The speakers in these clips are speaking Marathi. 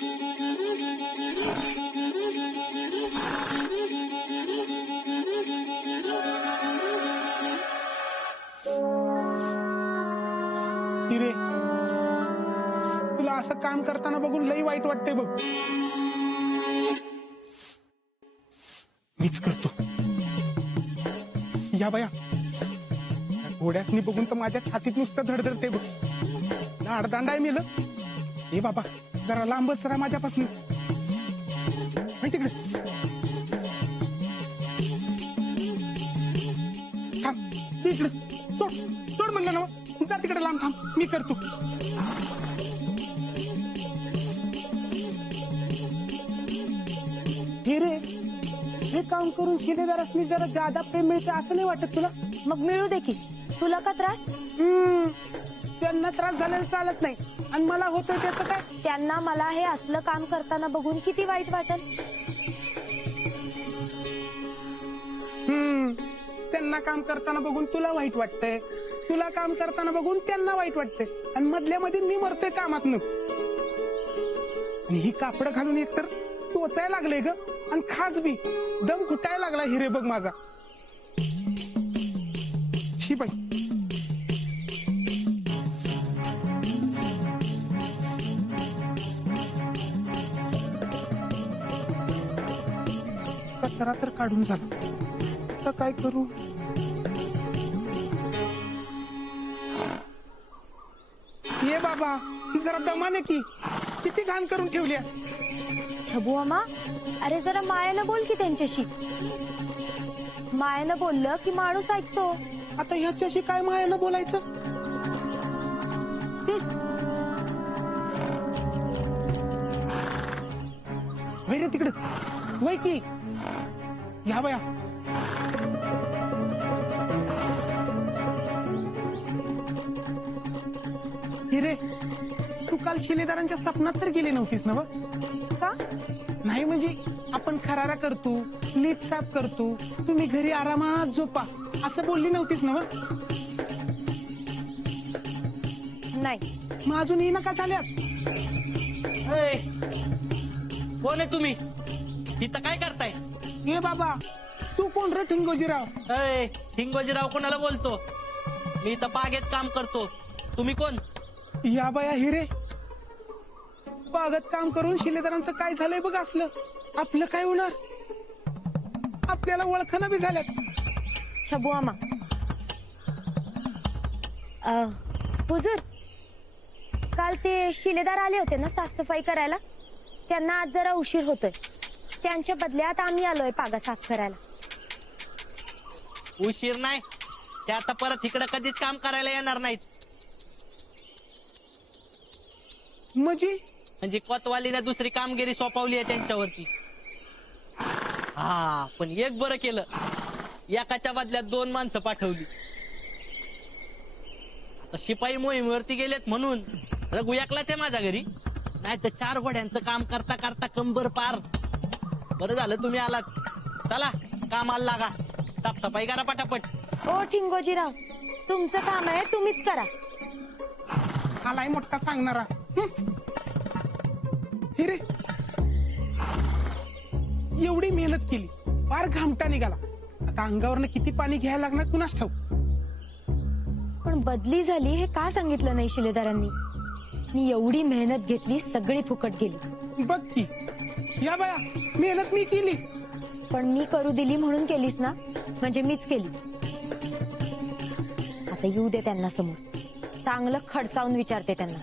हिरे, तुला असं काम करताना बघून लई वाईट वाटते बघ. मीच करतो. या बाया, घोड्यासनी बघून तर माझ्या छातीत नुसतं धडधडते बघ. लाडदांडा आहे मेलं. ए बाबा, जरा लांबच राहा माझ्यापासून. माहिती तिकडे थांब. तिकडे सोड सोड म्हणलं ना. जा तिकडे लांब थांब. मी करतो. हे रे, हे काम करून शिलेदारासनी जरा जादा प्रेम मिळते असं नाही वाटत तुला? मग मिळू दे की. तुला का त्रास? त्यांना त्रास झालेला चालत नाही आणि मला होतोय त्याचं काय? त्यांना मला हे असलं काम करताना बघून किती वाईट वाटेल. त्यांना काम करताना बघून तुला वाईट वाटतंय, तुला काम करताना बघून त्यांना वाईट वाटतंय आणि मधल्या मध्ये मी मरतोय कामातनं. आणि ही कापडं घालून एकतर टोचायला लागले ग आणि खास बी दम घुटायला लागला हिरे बघ माझा. शी बाई, कचरा तर काढून झाला, आता काय करू? ये बाबा, जरा दमाने की. किती घाण करून ठेवलीस. छबू अम्मा, अरे जरा मायानं बोल की त्यांच्याशी. मायानं बोललं की माणूस ऐकतो. आता ह्याच्याशी काय मायानं बोलायचं? वय रे तिकडं, वय की. या बया, हिरे, तू काल शिलेदारांच्या स्वप्नात तर गेली नव्हतीस ना? का नाही म्हणजे आपण खरारा करतो, लीप साफ करतो, तुम्ही घरी आरामात झोपा असं बोलली नव्हतीस ना? नाही. मग अजून येईना का झाल्यात? कोण आहे तुम्ही? इथं काय करताय? ये बाबा, तू कोण रे ठिंगोजीराव? हिंगोजीराव कोणाला बोलतो? मी इथं बागेत काम करतो. तुम्ही कोण? या बाया हिरे, बागत काम करून शिलेदारांचं काय झालंय बघ असलं. आपलं काय होणार? आपल्याला ओळखना बी झाल्यात. छबू अम्मा, हुजूर, काल ते शिलेदार आले होते ना साफसफाई करायला. त्यांना आज जरा उशीर होतोय. त्यांच्या बदल्यात आम्ही आलोय पागा साफ करायला. उशीर नाही, ते आता परत इकडे कधीच काम करायला येणार नाहीत. म्हणजे कोतवालीने दुसरी कामगिरी सोपवली आहे त्यांच्यावरती. हा, पण एक बरं केलं, एकाच्या बदल्यात 2 माणसं पाठवली. आता शिपाई मोहिमेवरती गेलेत म्हणून रघु एकलाच आहे माझ्या घरी, नाही तर 4 घोड्यांचं काम करता करता कंबर पार. बरं झालं तुम्ही आलात. चला कामाला लागा, साफसफाई करा पटापट. ओ ठिंगोजीराव, तुमचं काम आहे, तुम्हीच करा. आलाय मोठा सांगणारा. हिरे, एवढी मेहनत केली, फार घामटा निघाला. आता अंगावरनं किती पाणी घ्यायला लागणार कुणास ठाऊक. पण बदली झाली हे का सांगितलं नाही शिलेदारांनी? मी एवढी मेहनत घेतली, सगळी फुकट गेली. बघ की. या बाया, मेहनत मी केली, पण मी करू दिली म्हणून केलीस ना, म्हणजे मीच केली. आता येऊ दे त्यांना समोर, चांगलं खडसावून विचारते त्यांना.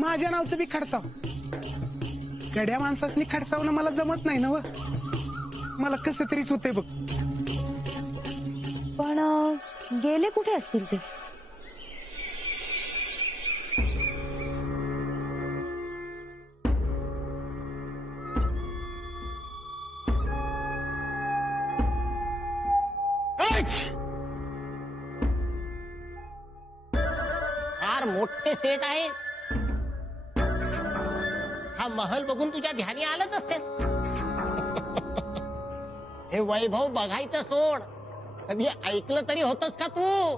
माझ्या नावचं बी खडसाव. गड्या माणसासनी खडसावणं मला जमत नाही ना व. मला कसं तरीच होतंय बघ. पण गेले कुठे असतील ते? फार मोठे सेट आहे. हा महल बघून तुझ्या ध्यानी आलंच असेल. हे वैभव बघायचं सोड, कधी ऐकलं तरी होतस का तू?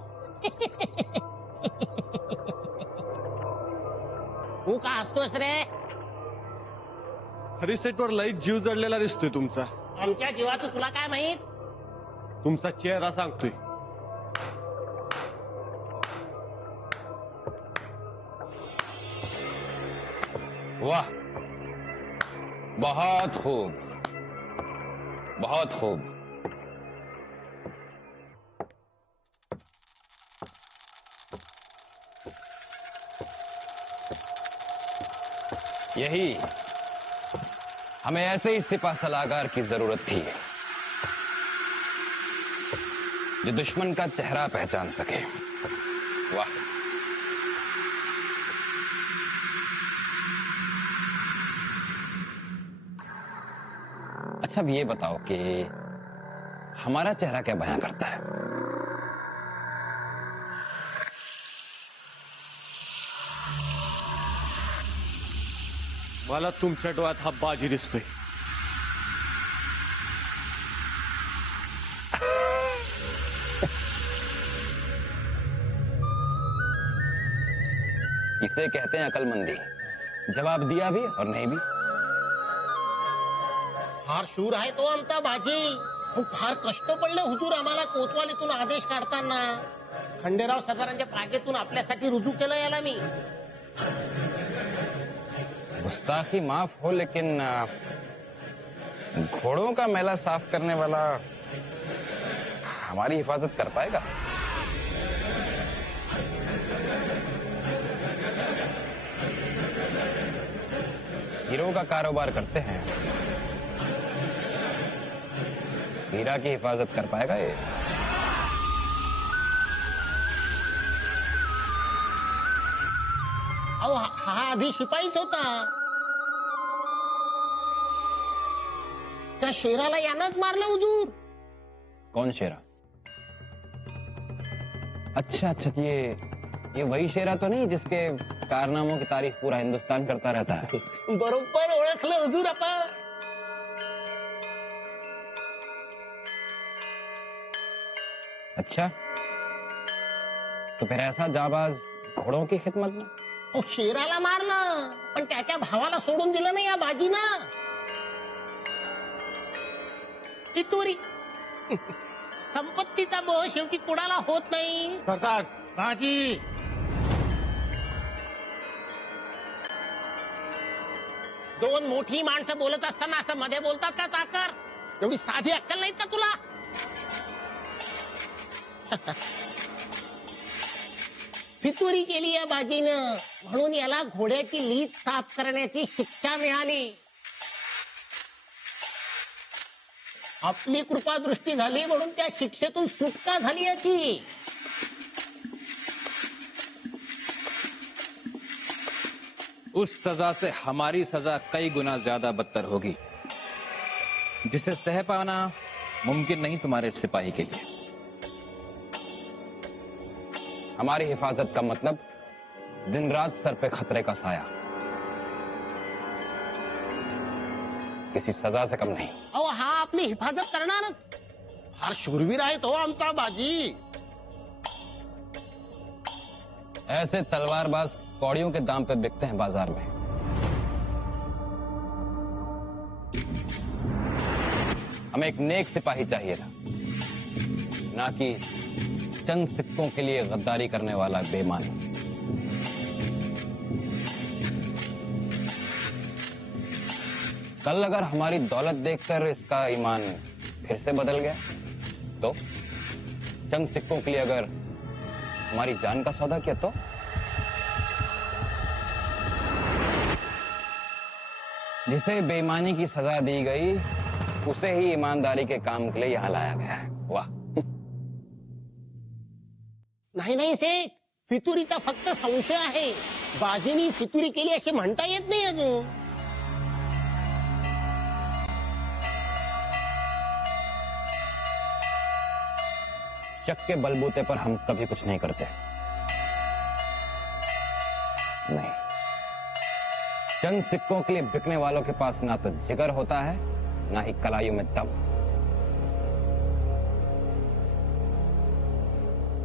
तू का हसतोस रे? खरी सेटवर लई जीव जडलेला दिसतोय तुमचा. आमच्या जीवाचं तुला काय माहित? तुमचा चेहरा सांगतोय. वाह, बहुत खूब, बहुत खूब. यही हमें ऐसे ही सिपा सलाहकार की जरूरत थी जो दुश्मन का चेहरा पहचान सके. वाह. अच्छा, अब ये बताओ कि हमारा चेहरा क्या बयां करता है? मला तुमच्या डोळ्यात हा बाजी दिसतोय. इसे कहते हैं अकलमंदी. जवाब दिया भी और नहीं भी. फार शूर आहे तो आमचा बाजी. पण फार कष्ट पडले हुजूर आम्हाला कोतवालीतून आदेश काढताना. खंडेराव सरदारांच्या पागेतून आपल्यासाठी रुजू केलं याला मी. गुस्ताखी माफ हो, लेकिन घोड़ों का मेला साफ करने वाला हमारी हिफाजत कर पाएगा? हीरो का कारोबार करते हैं, हीरा की हिफाजत कर पाएगा ये? अहो हा आधी शिपाईच होता. त्या शेराला यानंच मारलं हुजूर. कौन शेरा? अच्छा अच्छा, ये वही शेरा तो नहीं जिसके कारनामों की तारीफ पूरा हिंदुस्तान करता रहता है? बरोबर ओळखलं हुजूर आपण. अच्छा, तो फिर ऐसा जाबाज घोड़ों की खिदमत में? अहो शेराला मारलं पण त्याच्या भावाला सोडून दिलं नाही या बाजीनं. टिटोरी. संपत्तीचा मोह शेवटी कुणाला होत नाही. सरदार, बाजी दोन मोठी माणसं बोलत असताना असं मध्ये बोलतात का चाकर? एवढी साधी अक्कल नाही का तुला? फितुरी केली या बाजीनं म्हणून याला घोड्याची लीद साफ करण्याची शिक्षा मिळाली. आपली कृपा दृष्टी झाली म्हणून त्या शिक्षेतून सुटका झाली याची. उस सजा से हमारी सजा कई गुना ज्यादा बदतर होगी, जिसे सह पाना मुमकिन नहीं तुम्हारे सिपाही के लिए. हमारी हिफाजत का मतलब दिन रात सर पे खतरे का साया, किसी सजा से कम नहीं. अहो हा आपली हिफाजत करणारच. फार शूरवीर आहे तो आमचा बाजी. ऐसे तलवारबाज कौड़ियों के दाम पे बिकते हैं बाजार में. हमें एक नेक सिपाही चाहिए था, ना कि चंद सिक्कों के लिए गद्दारी करने वाला बेईमान. कल अगर हमारी दौलत देखकर इसका ईमान फिर से बदल गया तो? चंद सिक्कों के लिए अगर हमारी जान का सौदा किया तो? जिसे बेईमानी की सजा दी गई उसे ही ईमानदारी के काम के लिए यहां लाया गया है. वाह. नाही नाही सेठ, फितुरीचा फक्त संशय आहे. बाजीनी फितुरी केली अशी म्हणता येत नाही अजून. शक के बलबूते पर हम कभी कुछ नहीं करते. नहीं, चंद सिक्कों के लिए बिकने वालों के पास ना तो जिगर होता है, ना ही कलाइयों में दम.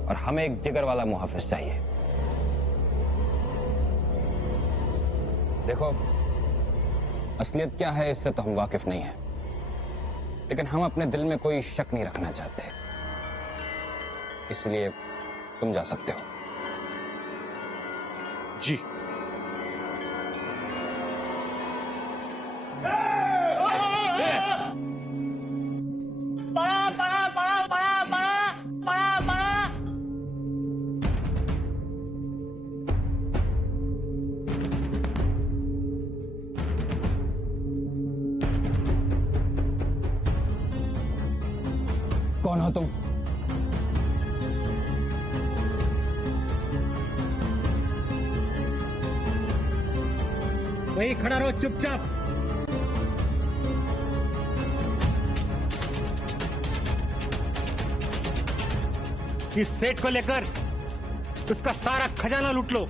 और हमें एक जिगर वाला मुहाफिज चाहिए. देखो, असलियत क्या है इससे तो हम वाकिफ नहीं है, लेकिन हम अपने दिल में कोई शक नहीं रखना चाहते, इसलिए तुम जा सकते हो। जी। पळा पळा पळा पळा पळा पळा पळा। कौन हो तुम? वही खड़ा रहो चुपचाप। इस सेठ को लेकर उसका सारा खजाना लूट लो।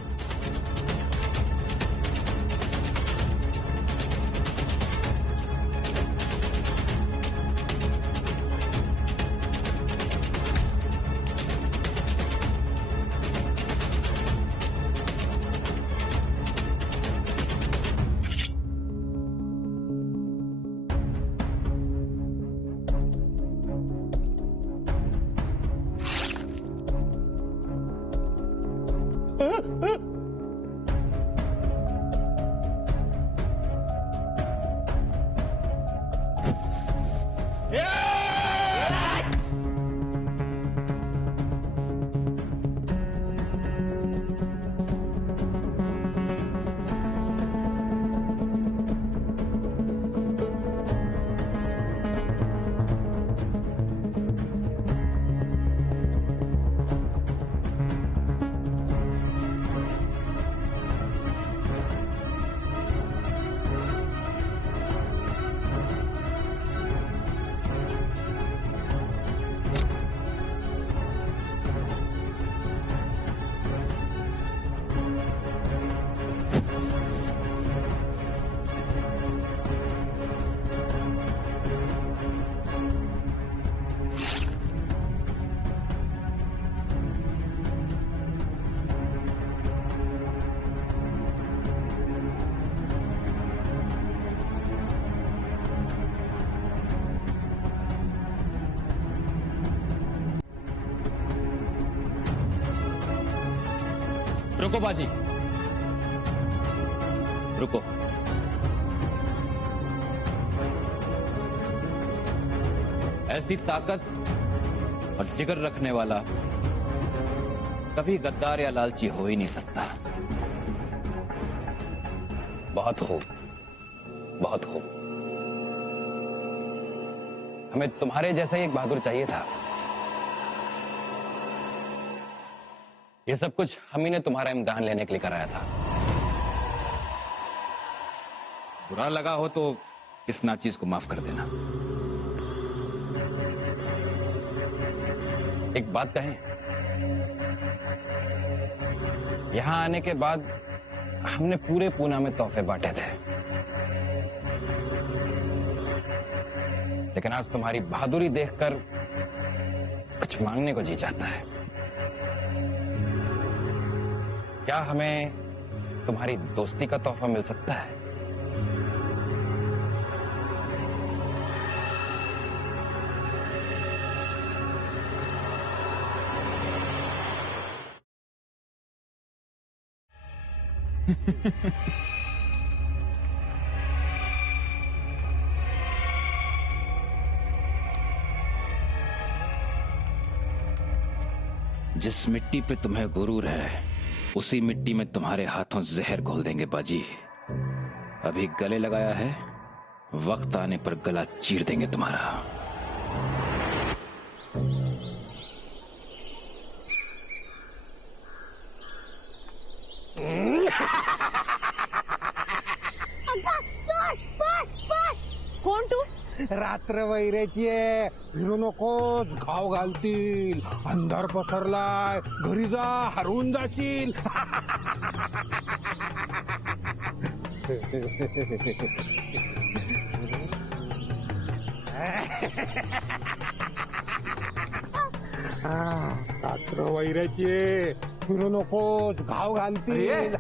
रुको बाजी, रुको। ऐसी ताकत और जिगर रखने वाला कभी गद्दार या लालची हो ही नहीं सकता। बहुत खूब, बहुत खूब। हमें तुम्हारे जैसा ही एक बहादुर चाहिए था। ये सब कुछ हम ही ने तुम्हारा इम्तिहान लेने के लिए कराया था। बुरा लगा हो तो इस नाचीज को माफ कर देना। एक बात कहें, यहां आने के बाद हमने पूरे पूना में तोहफे बांटे थे, लेकिन आज तुम्हारी बहादुरी देखकर कुछ मांगने को जी चाहता है। क्या हमें तुम्हारी दोस्ती का तोहफा मिल सकता है? जिस मिट्टी पे तुम्हें गुरूर है, उसी मिट्टी में तुम्हारे हाथों जहर घोल देंगे बाजी। अभी गले लगाया है, वक्त आने पर गला चीर देंगे तुम्हारा। कोण तू? रात्र वैराची आहे, फिरू नकोस, घाव घालतील, अंधार पसरलाय, घरी जा, हरवून जाशील. रात्र वैराची आहे, फिरू नकोस, घाव घालतील.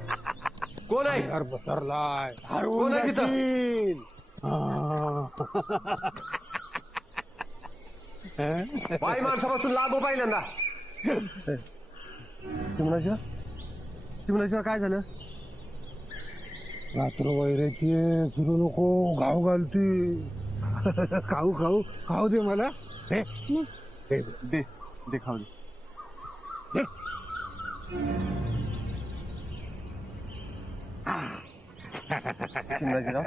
कोण आहे घर पसरलाय कोण आहे तिथं बाई माणसापासून लाभ पहिल्यांदा चिमणाशिवाय काय झालं? रात्र वैराची फिरू नको, घाव घालती. खाऊ खाऊ खाऊ दे मला. दे दे खाऊ दे. चिमणाजीराव,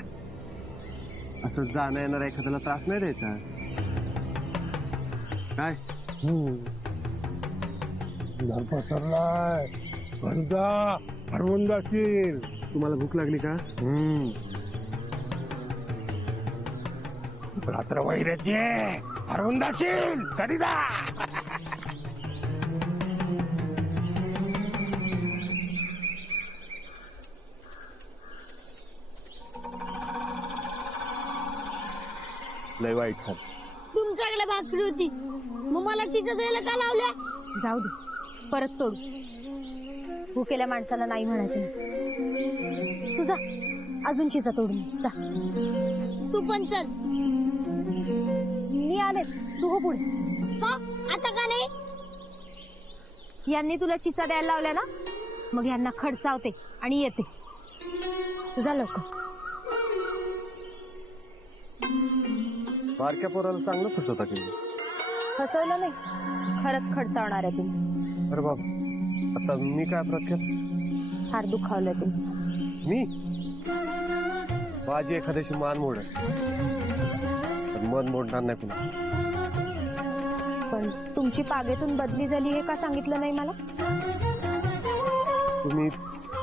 असं जाणं येणार एखाद्याला त्रास नाही द्यायचा काय? घर पसरलाय, घरदा हरवून जाशील. तुम्हाला भूक लागली का? रात्र वैराची हरवून जाशील. कधी जा. लय वाईट झालं. तुमच्याकडे भाकरी होती मग मला चिचा द्यायला का लावल्या? जाऊ दे, परत तोडू. भुकेल्या माणसाला नाही म्हणायचं नाही. तू जा, अजून चिचा तोडून जा. तू पण चल. मी आले, तू हो पुढे. का आता का नाही? यांनी तुला चिचा द्यायला लावल्या ना, मग यांना खडसावते आणि येते. तुझा लवकर. बारक्या पोराला चांगलं फसवता की. फसवलं नाही, खरंच खडसावणार आहे तुम्ही. अरे बाबा, आता मी काय अपराध केला? फार दुखावलं तुम्ही. मी माझी एखाद्याशी मान मोड मन मोडणार नाही पुन्हा. पण तुमची पागेतून बदली झाली हे का सांगितलं नाही मला? तुम्ही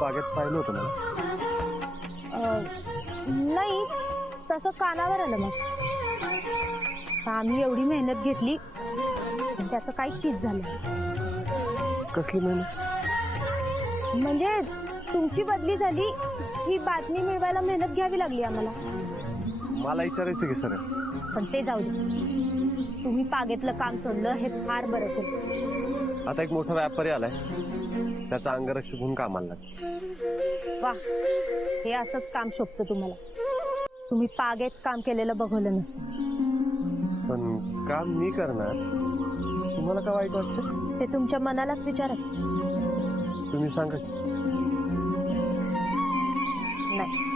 बागेत पाहिलं होतं मला? नाही, तसं कानावर आलं मग. आम्ही एवढी मेहनत घेतली, पण त्याचं काही चीज झालं. कसली मेहनत? म्हणजे तुमची बदली झाली ही बातमी मिळवायला मेहनत घ्यावी लागली आम्हाला. मला विचारायचं की सर. पण ते जाऊ दे, तुम्ही पागेतलं काम सोडलं हे फार बरं केलं. आता एक मोठा व्यापारी आलाय, त्याचा अंगरक्षक म्हणून कामाला लागला. वा, हे असंच काम शोभतं तुम्हाला. तुम्ही पागेत काम केलेलं बघवलं नसतं. पण काम मी करणार, तुम्हाला का वाईट वाटतं? ते तुमच्या मनालाच विचारा. तुम्ही सांगा. नाही,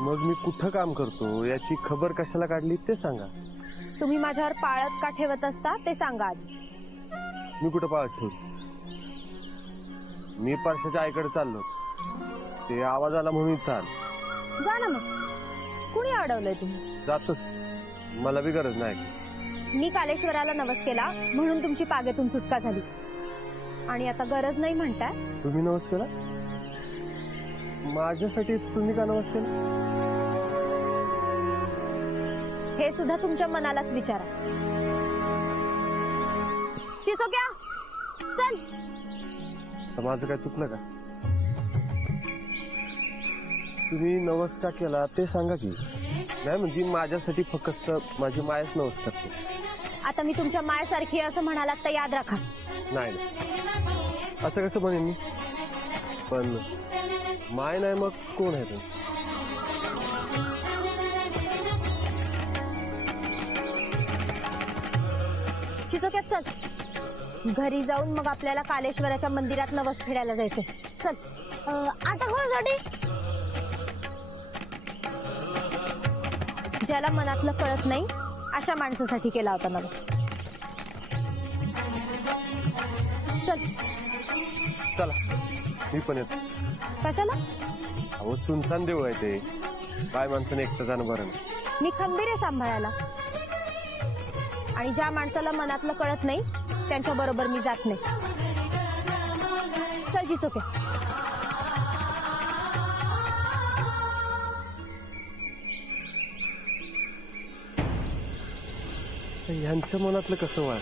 मग मी कुठं काम करतो याची खबर कशाला काढली ते सांगा. तुम्ही माझ्यावर पाळत का ठेवत असता ते सांगा आधी. मी कुठं पाळत ठेवली? मी परशाच्या आईकडे चाललो, ते आवाज आला म्हणून इथं आलो. जा ना मग, कुणी अडवलंय तुम्ही? जातोच, मला बी गरज नाही. मी कालेश्वराला नवस केला म्हणून तुमची पागेतून सुटका झाली, आणि आता गरज नाही म्हणताय? तुम्ही नवस केला? माझ्यासाठी तुम्ही का नवस केला? हे सुद्धा तुमच्या मनालाच विचारा. चिचोक्या, चल. तर माझं काय चुकलं का? तुम्ही नवस का केला ते सांगा की. नाही म्हणजे माझ्यासाठी फक्त माझी मायच नवस करते. आता मी तुमच्या मायासारखी असं म्हणालात तर याद राखा. नाही, असं कसं म्हणेन मी? पण माय नाही मग कोण आहे तुम्ही? चिचोक्यात चल. घरी जाऊन मग आपल्याला कालेश्वराच्या मंदिरात नवस फेडायला जायचंय. चल. आता कोणासाठी? ज्याला मनातलं कळत नाही अशा माणसासाठी केला होता मला. चल. चला, मी पण येतो. कशाला? अहो, सुनसान देऊ आहे ते. काय माणसाने एकटं जाणं बरं नाही. मी खंबीर आहे सांभाळायला, आणि ज्या माणसाला मनातलं कळत नाही त्यांच्या बरोबर मी जात नाही. चल चिचोक्या. ह्यांच्या मनातलं कसं वाट?